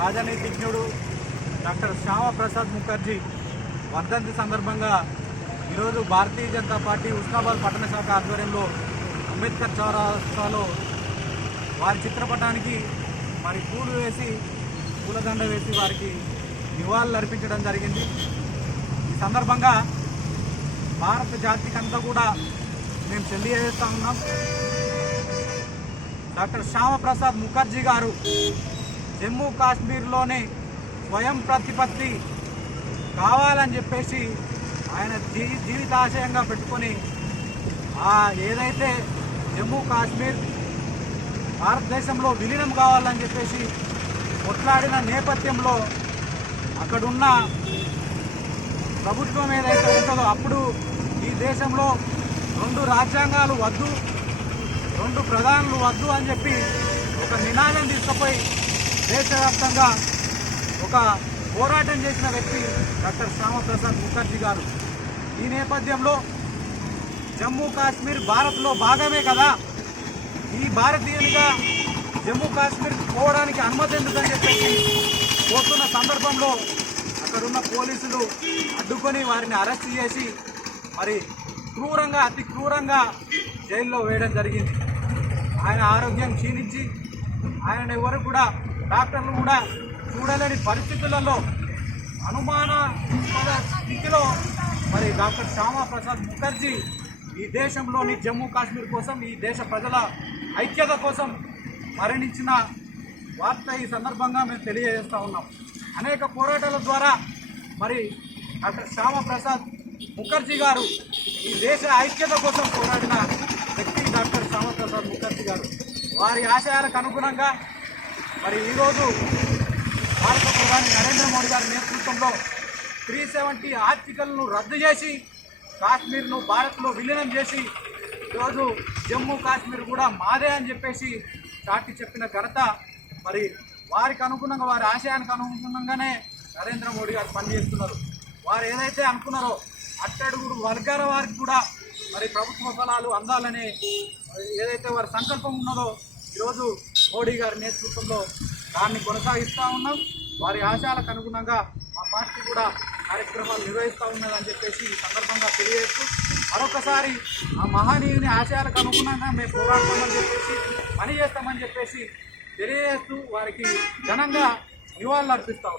రాజనీతిజ్ఞుడు doctor Shyama Prasad Mukherjee వర్ధంతి సందర్భంగా ఈరోజు భారతీయ జనతా పార్టీ ఉస్మాబాద్ పట్టణ శాఖ ఆధ్వర్యంలో అంబేద్కర్ చౌరాస్తాలో వారి చిత్రపటానికి మరి పూలు వేసి పూలదండ వేసి వారికి నివాళులు అర్పించడం జరిగింది ఈ సందర్భంగా భారత జాతికంతా కూడా మేము తెలియజేస్తా ఉన్నాం డాక్టర్ శ్యామప్రసాద్ ముఖర్జీ గారు జమ్మూ కాశ్మీర్లోని స్వయం ప్రతిపత్తి కావాలని చెప్పేసి ఆయన జీ జీవితాశయంగా పెట్టుకొని ఆ ఏదైతే జమ్మూ కాశ్మీర్ భారతదేశంలో విలీనం కావాలని చెప్పేసి కొట్లాడిన నేపథ్యంలో అక్కడున్న ప్రభుత్వం ఏదైతే ఉంటుందో అప్పుడు ఈ దేశంలో రెండు రాజ్యాంగాలు వద్దు రెండు ప్రధానులు వద్దు అని చెప్పి ఒక నినాదం తీసుకుపోయి దేశవ్యాప్తంగా ఒక పోరాటం చేసిన వ్యక్తి డాక్టర్ శ్యామప్రసాద్ ముఖర్జీ గారు ఈ నేపథ్యంలో జమ్మూ కాశ్మీర్ భారత్లో భాగమే కదా ఈ భారతీయులుగా జమ్మూ కాశ్మీర్ పోవడానికి అనుమతి ఎందుకని చెప్పేసి పోతున్న సందర్భంలో అక్కడున్న పోలీసులు అడ్డుకొని వారిని అరెస్ట్ చేసి మరి క్రూరంగా అతి క్రూరంగా జైల్లో వేయడం జరిగింది ఆయన ఆరోగ్యం క్షీణించి ఆయన ఎవరు కూడా డాక్టర్లు కూడా చూడలేని పరిస్థితులలో అనుమాన స్థితిలో మరి డాక్టర్ శ్యామాప్రసాద్ ముఖర్జీ ఈ దేశంలోని జమ్మూ కాశ్మీర్ కోసం ఈ దేశ ప్రజల ఐక్యత కోసం మరణించిన వార్త ఈ సందర్భంగా మేము తెలియజేస్తూ ఉన్నాం అనేక పోరాటాల ద్వారా మరి డాక్టర్ శ్యామప్రసాద్ ముఖర్జీ గారు ఈ దేశ ఐక్యత కోసం పోరాడిన వ్యక్తి డాక్టర్ శ్యామప్రసాద్ ముఖర్జీ గారు వారి ఆశయాలకు అనుగుణంగా మరి ఈరోజు భారత ప్రధాని నరేంద్ర మోడీ గారి నేతృత్వంలో త్రీ సెవెంటీ ఆర్టికల్ను రద్దు చేసి కాశ్మీర్ను భారత్లో విలీనం చేసి ఈరోజు జమ్మూ కాశ్మీర్ కూడా మాదే అని చెప్పేసి చాటి చెప్పిన ఘనత మరి వారికి అనుగుణంగా వారి ఆశయానికి అనుగుణంగానే నరేంద్ర మోడీ గారు పనిచేస్తున్నారు వారు ఏదైతే అనుకున్నారో అట్టడుగుడు వర్గాల వారికి కూడా మరి ప్రభుత్వ ఫలాలు అందాలని ఏదైతే వారి సంకల్పం ఉన్నదో ఈరోజు మోడీ గారి నేతృత్వంలో దాన్ని కొనసాగిస్తూ ఉన్నాం వారి ఆశయాలకు అనుగుణంగా మా పార్టీ కూడా కార్యక్రమాలు నిర్వహిస్తూ ఉన్నదని చెప్పేసి ఈ సందర్భంగా తెలియజేస్తూ మరొకసారి ఆ మహనీయుని ఆశయాలకు అనుగుణంగా మేము పోరాడతామని చెప్పేసి పని చేస్తామని చెప్పేసి తెలియజేస్తూ వారికి ఘనంగా నివాళులు అర్పిస్తా